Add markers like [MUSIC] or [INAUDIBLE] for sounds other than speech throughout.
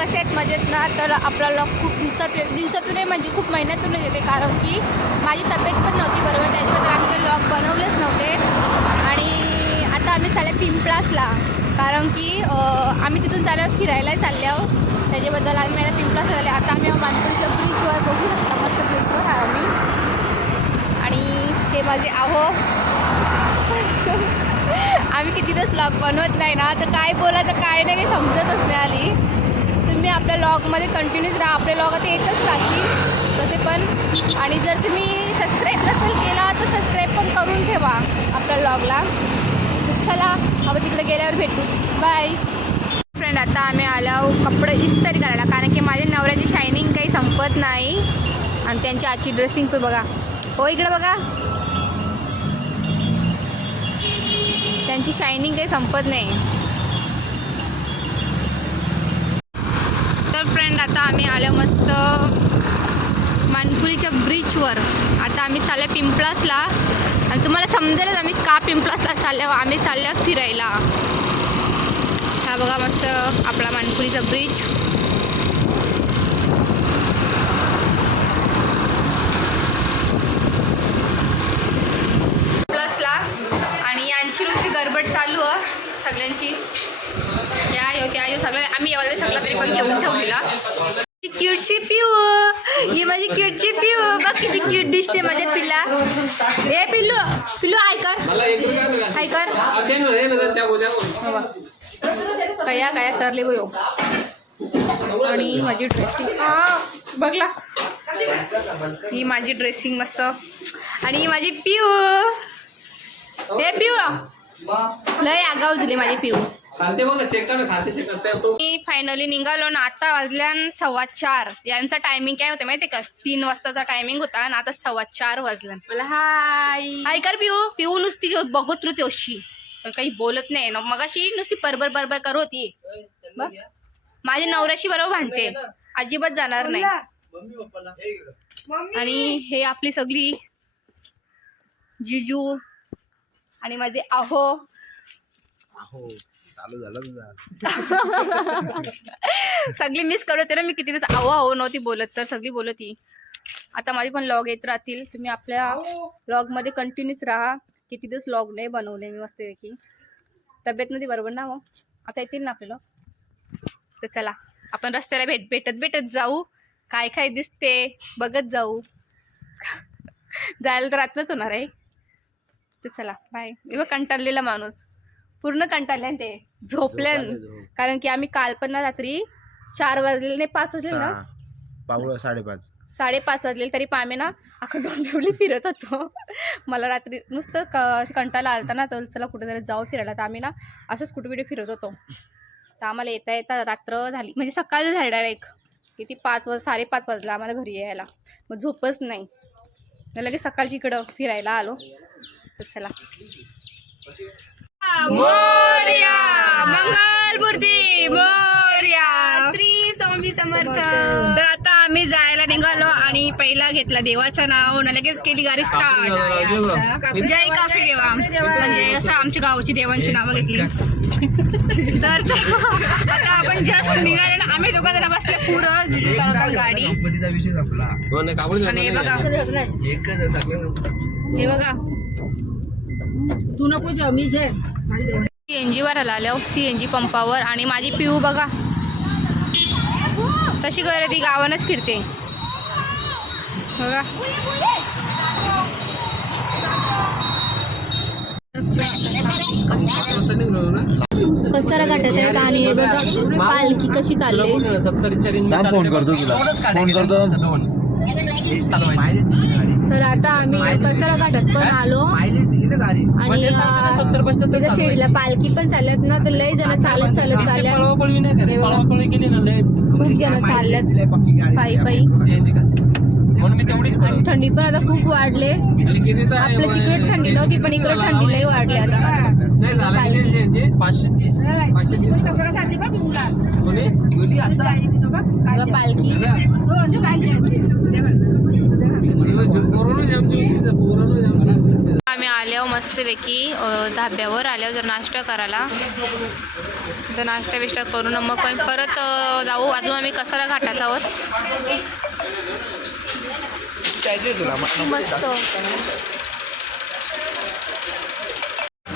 कसे आहेत मजेत ना तर आपला खूप दिवसात दिवसातून नाही म्हणजे खूप महिन्यातूनच येते कारण की माझी तब्येत पण नव्हती बरोबर. त्याच्याबद्दल आम्ही काही लॉग बनवलेच नव्हते. आणि आता आम्ही चालले पिंपळासला कारण की आम्ही तिथून चालल्यावर फिरायला चालले आहोत. त्याच्याबद्दल आम्ही मला पिंपळासला झाले आता आम्ही मानपूरच्या ब्रिजवर बघू शकता मस्त ब्रिजवर आहे आम्ही. आणि हे माझे आहो. [LAUGHS] आम्ही किती दिवस लॉग बनवत नाही ना तर काय बोलायचं काय नाही काही समजतच नाही आली आपल्या लॉगमध्ये कंटिन्यूच राहा. आपले लॉग आता येतच राहतील. तसे पण. आणि जर तुम्ही सबस्क्राईब नसेल केला तर सबस्क्राईब पण करून ठेवा आपल्या लॉगला. चला आपण तिकडे गेल्यावर भेटू. बाय फ्रेंड आता आम्ही आलो कपडे इस्त्री करायला. कारण की माझ्या नवऱ्याची शायनिंग काही संपत नाही. आणि त्यांची आजची ड्रेसिंग पण बघा. हो इकडे बघा. त्यांची शायनिंग काही संपत नाही तर फ्रेंड आता आम्ही आलो मस्त मानपुरीच्या ब्रिजवर आता आम्ही चाललो पिंपळासला. आणि तुम्हाला समजेलच आम्ही का पिंपळासला चालल्या आम्ही चालल्या फिरायला. हा बघा मस्त आपला मानपुरीचा ब्रिज प्लसला आणि यांची नुसती गडबड चालू आहे सगळ्यांची. या येऊ त्या येऊ सगळं आम्ही एवढं सगळं तरी पण घेऊन ठेवलेला. क्यूटची पिऊ. ही माझी क्यूटची पिऊ. बघ किती क्यूट दिसते माझ्या पिल्ला. ए पिल्लू पिल्लू ऐकर ऐकर कया कया सरले गो आणि माझी ड्रेसिंग बघला. ही माझी ड्रेसिंग मस्त. आणि ही माझी पिऊ. हे पिऊ. लय आगाव झाली माझी पिऊ. खाते बघ ना चेक कर ना खाते चेक करते. तो मी फायनली निघालो ना आता वाजल्यान सव्वा चार. यांचा टायमिंग काय होतं माहिती का? तीन वाजताचा टायमिंग होता आणि आता सव्वा चार वाजलं. मला हाय हाय कर पिऊ. पिऊ नुसती बघत होती अशी. पण काही बोलत नाही. ना मग अशी नुसती परबर परबर कर होती. बघ. माझ्या नवऱ्याशी बरोबर भांडते. अजिबात जाणार नाही. आणि हे आपली सगळी जिजू आणि माझे आहो. चालू झालं [LAUGHS] सगळी मिस करत होते ना मी किती दिवस आहो हो नव्हती बोलत तर सगळी बोलत ती आता माझे पण लॉग येत राहतील. तुम्ही आपल्या लॉगमध्ये कंटिन्यूच राहा. किती दिवस लॉग नाही बनवले मी मस्तपैकी तब्येत नव्हती बरोबर ना हो? आता येतील ना आपले तर चला आपण रस्त्याला भेट भेटत भेटत जाऊ. काय काय दिसते बघत जाऊ. [LAUGHS] जायला तर रात्रच होणार आहे. तर चला बाय बघ कंटाळलेला माणूस. पूर्ण कंटाळल्यान ते झोपल्यान झोप आली, झोप. कारण की आम्ही काल पण ना रात्री चार वाजले नाही पाच वाजले ना. पावलं साडेपाच. साडेपाच वाजले तरी आम्ही ना अख्खा डोंबिवली [LAUGHS] फिरत होतो. मला रात्री नुसतं कंटाळा आलता ना तर चला कुठेतरी जाऊ फिरायला. तर आम्ही ना असंच कुठे कुठे फिरत होतो. तर आम्हाला येता येता रात्र झाली. म्हणजे सकाळ झाली डायरेक्ट किती पाच वाज साडेपाच वाजला आम्हाला घरी यायला. मग झोपच नाही. लगेच सकाळची इकडं फिरायला आलो. तर चला. मोर्या. मंगलमूर्ती मोर्या. श्री स्वामी समर्थ. तर आता आम्ही जायला निघालो आणि पहिला घेतला देवाचं नाव. आणि लगेच केली गाडी स्टार्ट जय काफी देवा म्हणजे असं आमच्या गावाची देवांची नावं घेतली. तर आता आपण जस्ट निघालो ना आम्ही दोघं जण बसले पुरं. गाडी. हो आणि हे बघा. हे बघा. तू नको जाऊ मी जे सी एन जीवर आलो सी एन जी पंपावर आणि माझी पिऊ बघा. तशी कर ती गावानच फिरते. बघा. कसारा घाटत आहेत आणि बघा पालखी कशी चालली. फोन करतो तुला. फोन करतो. तर आता आम्ही कसारा घाटात पण आलो. आणि तिथं शिडीला पालखी पण चालल्यात ना तर लय जण चालत चालत हे. खूप जण चालल्यात. पायी पायी. आणि थंडी पण आता खूप वाढले. आपल्या तिकडे थंडी नव्हती पण इकडे थंडी लय वाढली आता. पालखी. बघा पालखी. आम्ही आल्यावर मस्तपैकी धाब्यावर आल्यावर जर नाश्ता करायला. तर नाश्ता बिष्टा करून मग आम्ही परत जाऊ. अजून आम्ही कसारा घाटात आहोत. मस्त.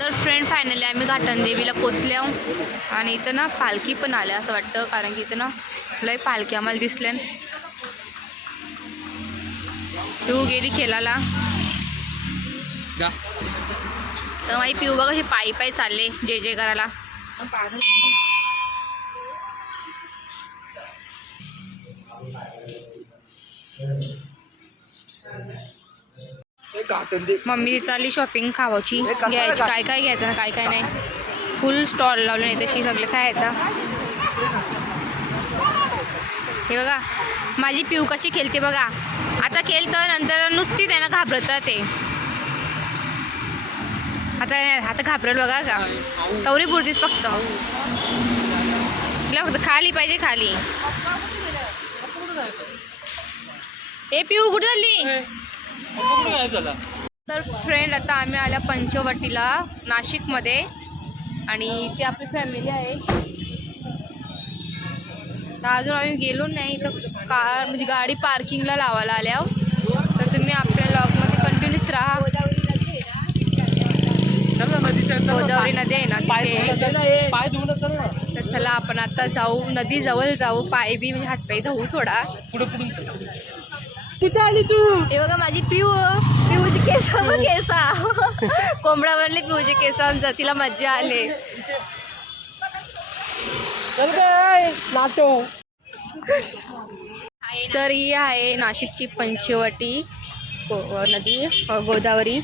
तर फ्रेंड फायनली आम्ही घाटण देवीला पोचले. आणि इथं ना पालखी पण आल्या असं वाटतं कारण की इथं ना लय पालखी आम्हाला दिसल्या तू गेली खेळाला जा. तर माझी पिऊ बघा हे पायी पायी चालले जे जे करायला. मम्मी चालली शॉपिंग खावाची. घ्यायची काय काय घ्यायचं ना काय काय नाही. फुल स्टॉल लावले नाही तशी सगळं खायचा. हे बघा माझी पिऊ कशी खेळते बघा. आता खेळतं नंतर नुसती त्यांना घाबरत राहते. आता आता घाबरेल बघा. का तवरी पुरतीच फक्त. तिला फक्त खाली पाहिजे खाली. ए पिऊ कुठे झाली तर फ्रेंड आता आम्ही आल्या पंचवटीला नाशिकमध्ये. आणि ती आपली फॅमिली आहे. तर अजून आम्ही गेलो नाही तर कार म्हणजे गाडी पार्किंगला लावायला आल्या. तर तुम्ही आपल्या लॉकमध्ये कंटिन्यूच राहा. गोदावरी नदी आहे ना तिथे. तर चला आपण आता जाऊ नदी जवळ जाऊ पाय बी म्हणजे हातपाय धुवू थोडा. कुठे आली तू? हे बघा माझी पिऊ पिऊची केस केसा कोंबडा बनले पिऊचे केस आमचा तिला मज्जा आले. नाटो तर ही आहे नाशिकची पंचवटी गो- नदी अ, गोदावरी.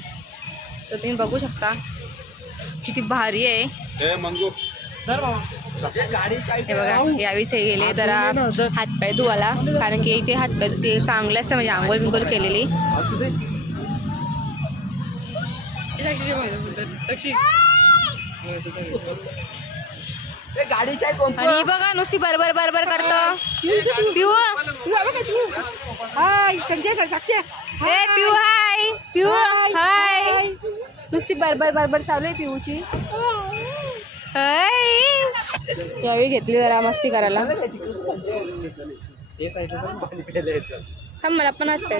तर तुम्ही बघू शकता. किती भारी आहे. हे बघा यावेळीच हे गेले जरा हातपाय धुवाला कारण की इथे हातपाय ते चांगले असतं म्हणजे आंघोळ बिंघोळ केलेली आणि बघा नुसती बरोबर बरोबर करतं. पिऊ हाय संजय साक्षी. हे पिऊ हाय. पिऊ हाय. नुसती बरबर बरबर चालू आहे पिऊची. हाय यावेळी घेतली जरा मस्ती करायला. हा मला पण आता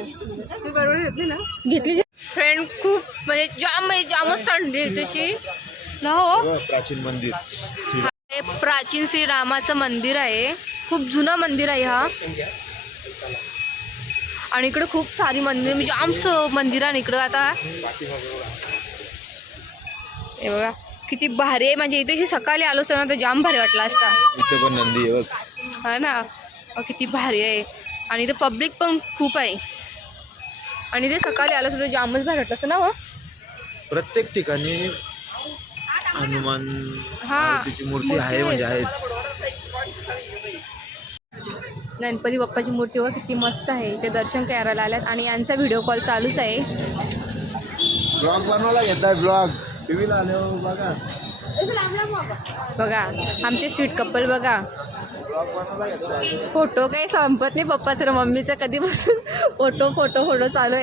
बरोबर घेतली ना घेतली फ्रेंड खूप म्हणजे जाम म्हणजे जामच थंडी आहे तशी ना हो? प्राचीन मंदिर. हे प्राचीन श्री रामाचं मंदिर आहे. खूप जुनं मंदिर आहे हा. आणि इकडे खूप सारी मंदिर म्हणजे आमचं मंदिर आहे इकडं आता. हे बघा किती भारी आहे. म्हणजे इथे सकाळी आलो असतो ना तर जाम भारी वाटला असता. इथे पण नंदी आहे बघ. हा ना? किती भारी आहे. आणि इथे पब्लिक पण खूप आहे. आणि ते सकाळी आलो तर जामच भारी वाटलं असतं ना हो? प्रत्येक ठिकाणी हनुमान हा. मारुतीची मूर्ती आहे म्हणजे आहेच. गणपती बाप्पाची मूर्ती बघा किती मस्त आहे. ते दर्शन करायला आल्यात. आणि यांचा व्हिडिओ कॉल चालूच आहे. ब्लॉग बनवला घेताय ब्लॉग आल्यावर बघा. बघा आमचे स्वीट कपल बघा. फोटो काही संपत नाही पप्पाचं मम्मीचं. कधीपासून फोटो फोटो फोटो चालू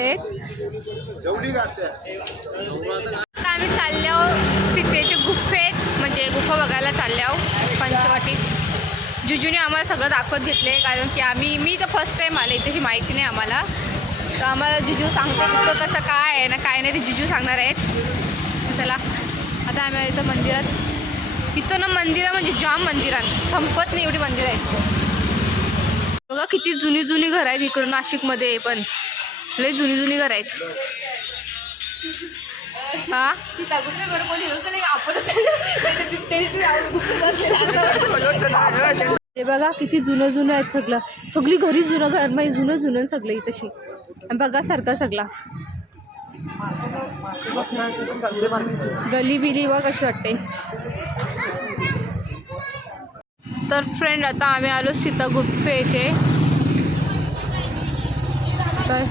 आता आम्ही चाललो सीतेचे गुफेत म्हणजे गुफा बघायला चाललो पंचवटीत जुजूने आम्हाला सगळं दाखवत घेतले कारण की आम्ही मी तर फर्स्ट टाईम आले त्याची माहिती नाही आम्हाला. तर आम्हाला जुजू सांगतो कुठं कसं काय आहे ना काय नाही ते जुजू सांगणार आहेत. चला. आता आम्ही इथं मंदिरात. इथं ना मंदिरं म्हणजे जाम मंदिरात संपत नाही एवढी मंदिरं आहेत. बघा किती जुनी जुनी घरं आहेत इकडं नाशिकमध्ये पण. लय जुनी जुनी घरं आहेत. हा? हे बघा किती जुनं जुनं आहेत सगळं. सगळी घरी जुनं घर म्हणजे जुनं जुनं सगळं इथशी. बघा सारखं सगळा. गली बिली बघ कशी वाटते. तर फ्रेंड आता आम्ही आलो सीतागुप्पे येथे तर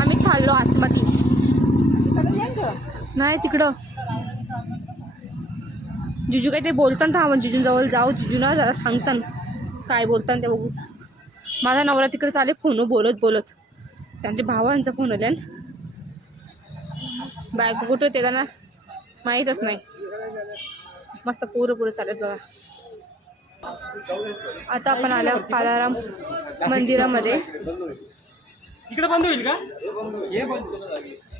आम्ही चाललो आतमध्ये. नाही तिकडं. जिजू काय ते बोलताना थांबा जिजू जवळ जाऊ. जिजू ना जरा सांगतान काय बोलताना ते बघू. माझा नवरा तिकडे चाले फोन बोलत बोलत. त्यांच्या भावांचा फोन आल्यान बायको कुठं होते त्यांना? माहीतच नाही. मस्त पोरं पोरं चालत बघा. आता आपण आल्या कालाराम मंदिरामध्ये. इकडे बंद होईल का?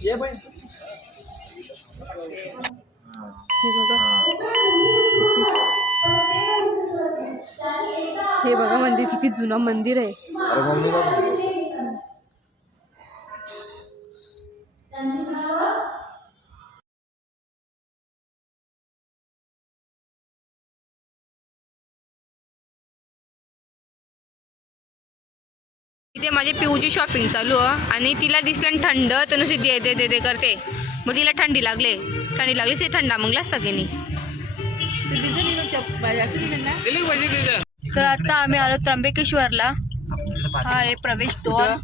हे बघा. हे बघा मंदिर किती जुनं मंदिर आहे. अरे इथे माझी पिऊची शॉपिंग चालू आहे. आणि तिला दिसलं थंड तर नुसती दे दे दे दे करते. मग तिला थंडी लागले. थंडी लागली ते थंडा मग असता की नाही? तर आता आम्ही आलो त्र्यंबकेश्वरला. हा आहे प्रवेश द्वार.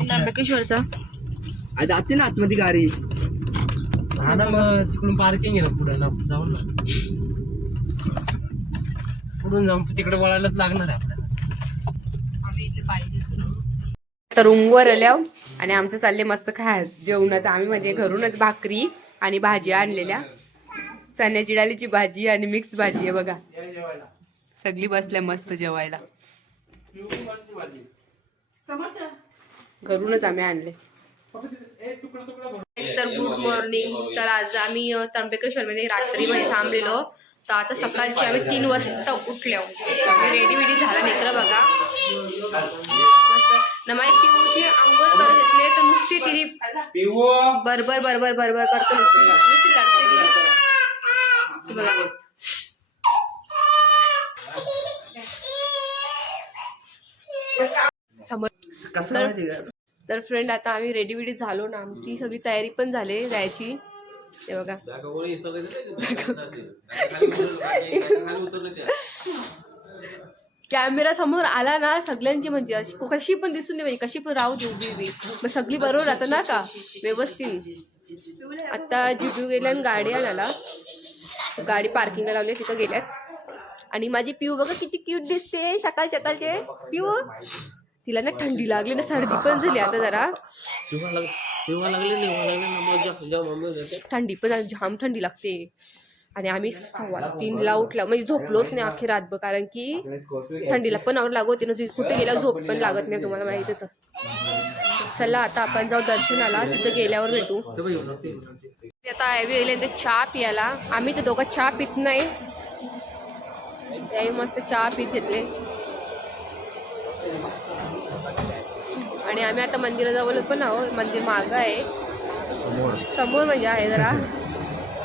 त्र्यंबकेश्वरचा. जाते ना आतमध्ये गाडी तिकडून पार्किंग आहे ना पुढे. ना जाऊन ना पुढून जाऊन तिकडे वळायलाच लागणार आहे आपल्याला तर रूमवर आल्या आणि आमचं चालले मस्त खाय जेवणाचं. आम्ही म्हणजे घरूनच भाकरी आणि भाजी आणलेल्या. चण्याची डाळीची भाजी आणि मिक्स भाजी आहे बघा. सगळी बसल्या मस्त जेवायला. घरूनच आम्ही आणले. तर गुड मॉर्निंग तर आज आम्ही अ, रात्री रात्रीमध्ये थांबलेलो. तर आता सकाळची आम्ही तीन वाजता उठल्या रेडी वेडी झाला निघलं बघा. मस्त न माझी पिऊची आंघोळ करत घेतले तर नुसती तिने बरबर बरबर बरबर करतो नुसती. लढते ती. ती बघा. तर- फ्रेंड आता आम्ही रेडी वेडी झालो ना. आमची सगळी तयारी पण झाली जायची. हे बघा. [LAUGHS] कॅमेरा समोर आला ना सगळ्यांची म्हणजे अशी कशी पण दिसून दे म्हणजे कशी पण राहू दे उभी उभी. मग सगळी बरोबर राहतं ना का? व्यवस्थित. आता जिजू गेल्या आणि गाडी आणायला. गाडी पार्किंगला लावली तिथं गेल्यात. आणि माझी पिऊ बघा किती क्यूट दिसते सकाळ सकाळचे. पिऊ तिला ना थंडी लागली ना सर्दी पण झाली आता जरा. थंडी पण जाम थंडी लागते. आणि आम्ही सव्वा तीनला उठला म्हणजे झोपलोच नाही अखेर रातभर कारण की थंडीला पण आवर लागू होते ना कुठे गेल्यावर झोप पण लागत नाही तुम्हाला माहितीच. चला आता आपण जाऊ दर्शनाला तिथं गेल्यावर भेटू. आता गेले ते चहा पियाला. आम्ही तर दोघं चहा पित नाही. त्यावेळी मस्त चहा पित घेतले. आणि आम्ही आता मंदिराजवळ पण आहो मंदिर मागं आहे. समोर म्हणजे आहे जरा.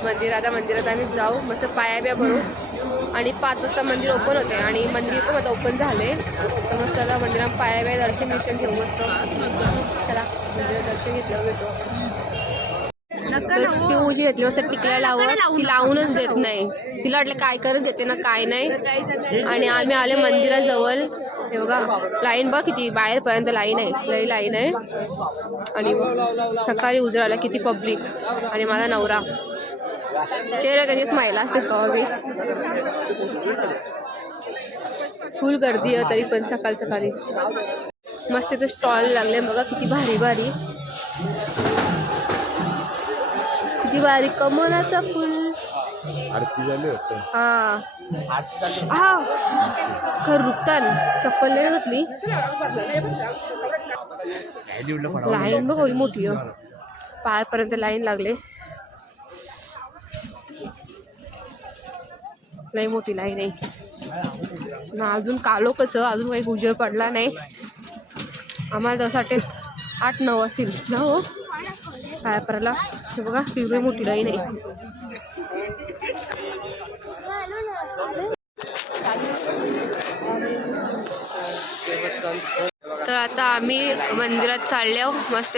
मंदिर आता मंदिरात आम्ही जाऊ. मस्त पाया बिया भरू. आणि पाच वाजता मंदिर ओपन होते. आणि मंदिर पण आता ओपन झाले. तर मस्त आता मंदिरात पाया बिया दर्शन बिर्शन घेऊ मस्त. चला मंदिरात दर्शन घेतलं भेटू. तर पिऊची घेतली मस्त टिकल्या लावत. ती लावूनच देत नाही. तिला वाटलं काय करत देते ना काय नाही. आणि आम्ही आले मंदिराजवळ. हे बघा लाईन बघ किती बाहेरपर्यंत लाईन आहे. लई लाईन आहे. आणि सकाळी उजळाला किती पब्लिक आणि माझा नवरा. चेहरा त्यांची स्माईल असतेच कवा बी? फुल गर्दी आहे तरी पण सकाळ सकाळी. मस्त इथे स्टॉल लागले बघा किती भारी भारी. किती भारी कमोनाचा फुल आरती झाली हा. हा. खर रुकतान चप्पल नाही घातली. लाईन बघ मोठी. पारपर्यंत लाईन लागले. लई मोठी लाईन आहे. ना अजून कालो कसं अजून काही गुजर पडला नाही. आम्हाला तसं वाटेल आठ नऊ असतील. ना हो? पायापराला हे बघा पिवळी मोठी लाईन आहे. तर आता आम्ही मंदिरात चाललो मस्त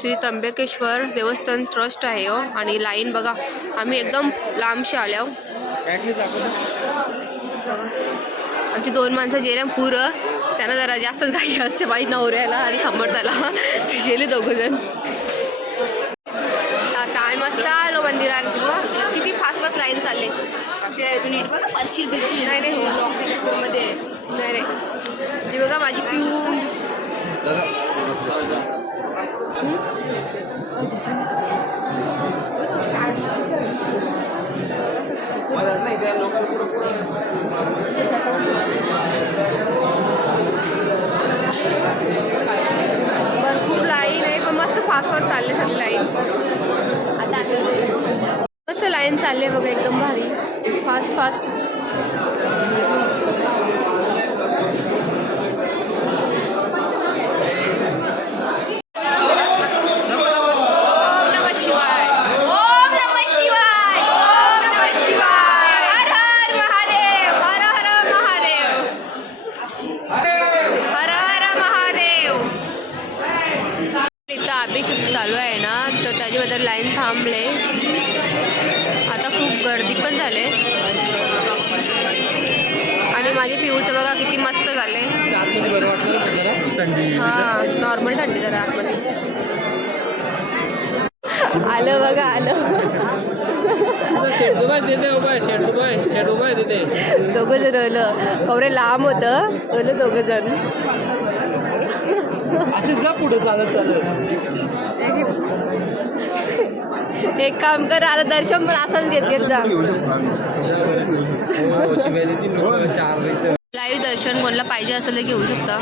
श्री त्र्यंबकेश्वर देवस्थान ट्रस्ट आहे हो आणि लाईन बघा. आम्ही एकदम लांबशी आलो आमची दोन माणसं गेल्या पुरं. त्यांना जरा जास्तच घाई असते माझी नवऱ्याला आणि समर्थाला गेले दोघं जण. आता आम्ही मस्त आलो मंदिरात. किती फास्ट फास्ट लाईन चालले. अक्षय अजून नीट बघा. परशील बिरशील नाही नाही लॉकमध्ये नाही नाही ती बघा माझी पिऊ. इथे लोकल भरपूर लाईन आहे पण मस्त फास्ट फास्ट चालले सगळी लाईन. आता मस्त लाईन चालले बघा एकदम भारी. Fast fast. माझे पिऊचं बघा किती मस्त झाले. हा नॉर्मल थंडी जरा आतमध्ये. आलं बघा आलं. दोघं जण आलं. कवरे लांब होतं आलं दोघं जण. असे जा पुढे चालत चालत. एक काम कर आता दर्शन पण असंच घेत घेत जा. लाईव्ह दर्शन कोणाला पाहिजे असेल तर घेऊ शकता.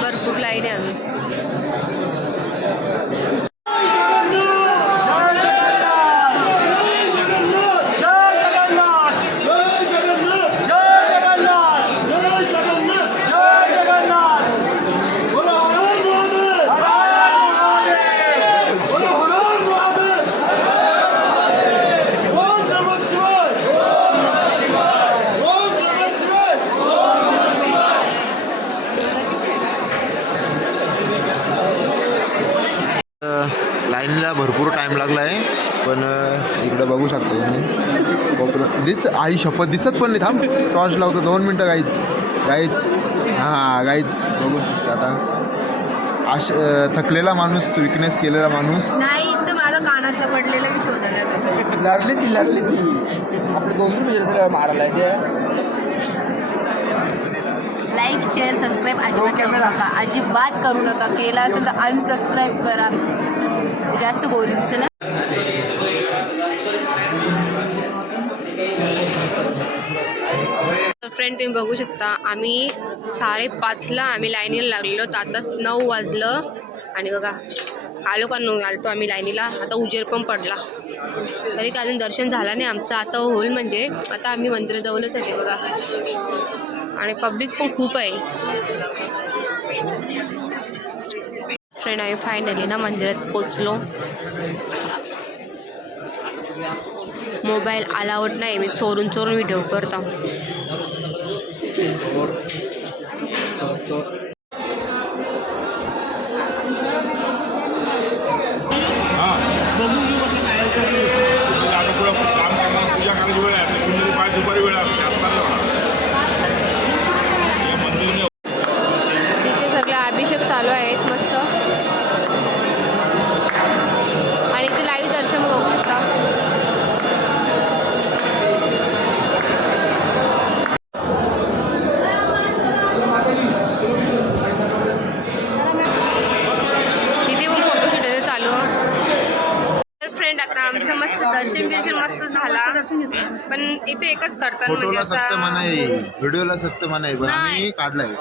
भरपूर लाईन आहे अजून. लाईनला भरपूर टाइम लागला आहे पण इकडं बघू शकता तुम्ही. दिस आई शपथ दिसत पण नाही. थांब टॉर्च लावतो. दोन मिनटं गाईच गाईच हां गाईच बघू शकता आता. आश थकलेला माणूस विकनेस केलेला माणूस. नाही तर माझं कानातलं पडलेलं मी शोधायला लढली ती लढली ती. आपले दोन मिनिट मारायला ते लाईक शेअर सबस्क्राईब अजिबात करू नका. अजिबात करू नका. केला असेल तर अनसबस्क्राईब करा. जास्त गोल दिसेल फ्रेंड तुम्ही बघू शकता आम्ही साडेपाचला आम्ही लाईनीला लागलेलो. तर आताच नऊ वाजलं. आणि बघा आलो का नऊ? आलतो आम्ही लाईनीला आता उजेर पण पडला. तरी का अजून दर्शन झालं नाही आमचं. आता होईल म्हणजे. आता आम्ही मंदिराजवळच आहे बघा. आणि पब्लिक पण खूप आहे. फ्रेंड आम्ही फायनली ना मंदिरात पोचलो मोबाईल अलाउड नाही मी चोरून चोरून व्हिडिओ करतो म्हणाय व्हिडिओला सत्य म्हणाय पण आम्ही काढलाय.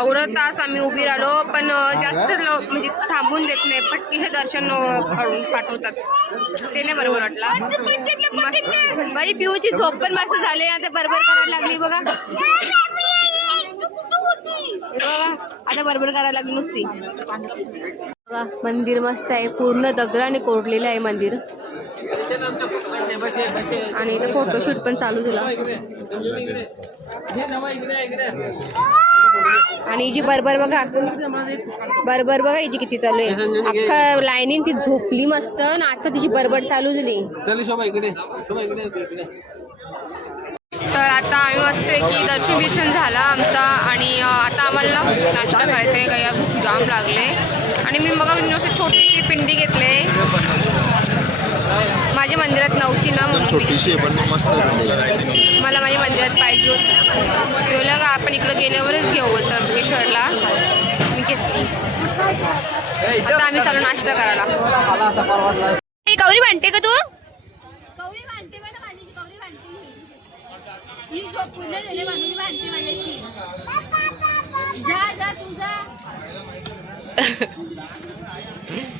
औरत तास आम्ही उभी राहिलो पण जास्त लोक म्हणजे थांबून देत नाही पटकी हे दर्शन अं, काढून पाठवतात. ते नाही बरोबर वाटला. मस्त- पिऊची झोप पण मस्त झाली आता बरोबर करायला लागली बघा. हे बघा आता बरोबर करायला लागली नुसती. बघा मंदिर मस्त आहे पूर्ण दगडाने कोरलेलं आहे मंदिर. आणि इथे फोटोशूट पण चालू झाला आणि हिची बरोबर बघा. बरोबर बघा हिची किती चालू आहे. अख्खा लाईनीन ती झोपली मस्त आणि आता तिची बरोबर चालू झाली. तर आता आम्ही मस्त की दर्शन बिर्शन झाला आमचा आणि आता आम्हाला ना नाश्ता करायचा आहे काही जाम लागले. आणि मी बघा नुसतं छोटीशी पिंडी घेतले माझ्या मंदिरात नव्हती ना म्हणून मी छोटीशी आहे पण मस्त. मला माझ्या मंदिरात पाहिजे होती. मी बोललं का आपण इकडं गेल्यावरच घेऊ. त्र्यंबकेश्वरला. मी घेतली. आता आम्ही चालू नाश्ता करायला. मला असा परवडला हे गौरी भांडते का तू? गौरी भांडते मला माझी गौरी भांडते ही. झोप पूर्ण झाली म्हणून भांडते माझ्याशी. [LAUGHS] जा जा.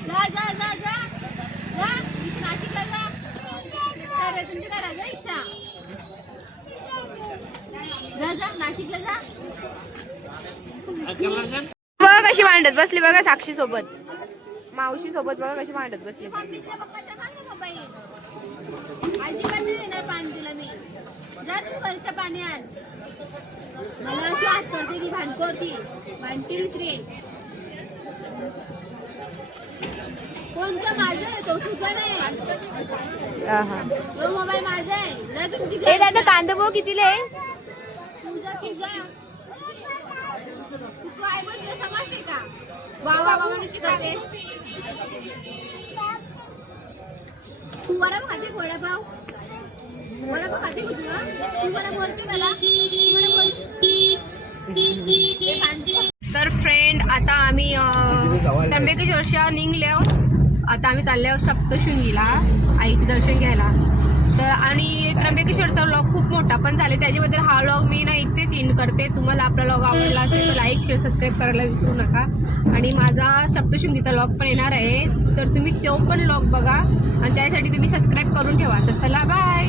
जा जा जा जा. जा इथे नाशिकला जा. तर तुमची काय राजा रिक्षा जा जा नाशिकला जा. बघा कशी भांडत बसली बघा साक्षी सोबत. मावशी सोबत बघा कशी भांडत बसली. अजिबात नाही देणार पाणी तुला मी. जा तू पाणी आण मला अशी हात करते की भांडखोर ती भांडती दुसरी. कोणचं माझं आहे तो तुझा नाही तो मोबाईल माझा आहे. जा तुमची ए दादा कांदा भाऊ कितीला? आहे तुझा तुझा. तू समजते का? वा वा वा म्हणून शिकवते. तू वडापाव खाते का वडापाव वडापाव खाते का तू हा? तू मला बोलते का ला? तू मला बोलते? हे. तर फ्रेंड आता आम्ही त्र्यंबकेश्वरच्या निघले आता आम्ही चालले आहोत सप्तशृंगीला आईचं दर्शन घ्यायला. तर आणि त्र्यंबकेश्वरचा व्लॉग खूप मोठा पण झाले त्याच्याबद्दल हा व्लॉग मी ना इथेच इन करते. तुम्हाला आपला व्लॉग आवडला असेल तर लाईक शेअर सबस्क्राईब करायला विसरू नका. आणि माझा सप्तशृंगीचा व्लॉग पण येणार आहे. तर तुम्ही तो पण व्लॉग बघा आणि त्यासाठी तुम्ही सबस्क्राईब करून ठेवा. तर चला बाय